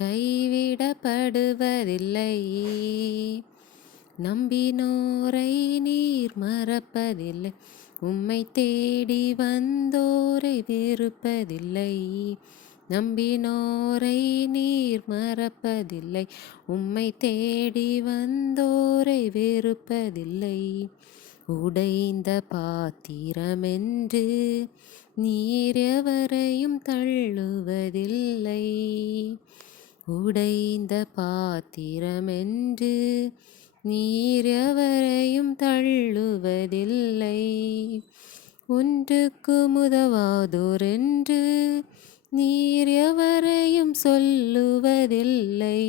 கைவிடப்படுவதில்லை. நம்பினோரை நீர் மறப்பதில்லை. உம்மை தேடி வந்தோரை வெறுப்பதில்லை. நம்பினோரை நீர் மறப்பதில்லை. உம்மை தேடி வந்தோரை வெறுப்பதில்லை. உடைந்த பாத்திரமென்று நீர் எவரையும் தள்ளுவதில்லை. உடைந்த பாத்திரமென்று நீர் எவரையும் தள்ளுவதில்லை. ஒன்றுக்கு முதவாதோரென்று நீர் எவரையும் சொல்லுவதில்லை.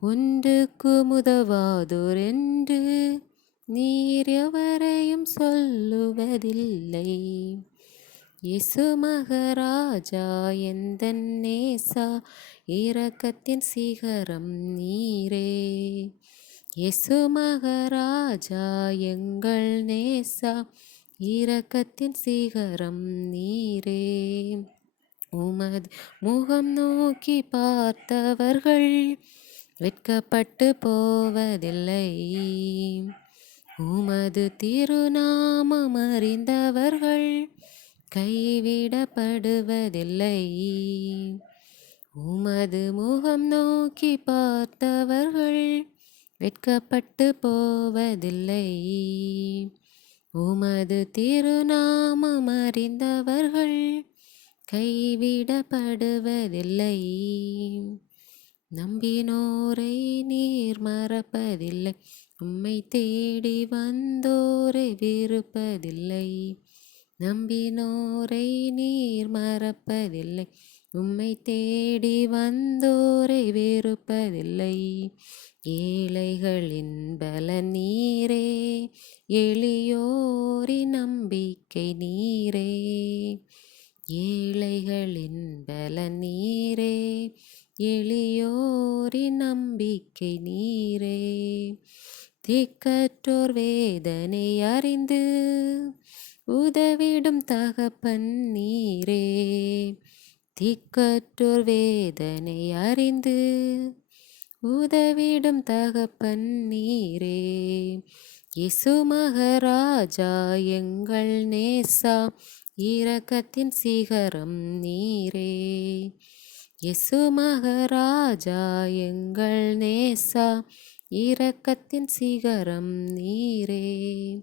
ஒன்றுக்கு முதவாதோரென்று நீர் எவரையும் சொல்லுவதில்லை. இசு மகராஜா எந்த நேசா? இரக்கத்தின் சிகரம் நீரே. இசு மகராஜா எங்கள் நேசா? இரக்கத்தின் சிகரம் நீரே. உமது முகம் நோக்கி பார்த்தவர்கள் வெட்கப்பட்டு போவதில்லை. உமது திருநாமம் அறிந்தவர்கள் கைவிடப்படுவதில்லை. உமது முகம் நோக்கி பார்த்தவர்கள் வெட்கப்பட்டு போவதில்லை. உமது திருநாமம் அறிந்தவர்கள் கைவிடப்படுவதில்லை. நம்பினோரை நீர் மறப்பதில்லை. உம்மை தேடி வந்தோரை விருப்பதில்லை நம்பினோரை நீர் மறப்பதில்லை. உம்மை தேடி வந்தோரை வெறுப்பதில்லை. ஏழைகளின் பல நீரே எளியோரி நம்பிக்கை நீரே. ஏழைகளின் பல நீரே எளியோரி நம்பிக்கை நீரே. திக்கற்றோர் வேதனை அறிந்து உதவிடும் தகப்பன் நீரே. திக்கற்றோர் வேதனை அறிந்து உதவிடும் தகப்பன் நீரே. இசு மகராஜா எங்கள் நேசா இரக்கத்தின் சிகரம் நீரே. இசு மகராஜா எங்கள் நேசா இரக்கத்தின் சிகரம் நீரே.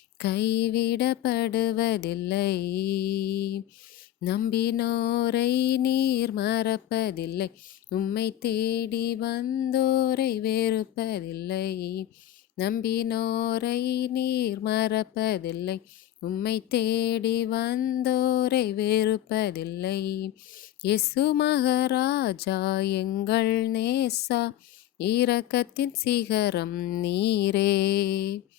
கைவிடப்படுவதில்லை. நம்பினோரை நீர் மறப்பதில்லை. உம்மை தேடி வந்தோரை வெறுப்பதில்லை. நம்பினோரை நீர் மறப்பதில்லை. உம்மை தேடி வந்தோரை வெறுப்பதில்லை. எசு மகராஜா எங்கள் நேசா இரக்கத்தின் சிகரம் நீரே.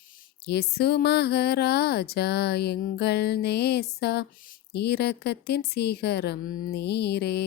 இயேசு மகராஜா எங்கள் நேசா இரக்கத்தின் சிகரம் நீரே.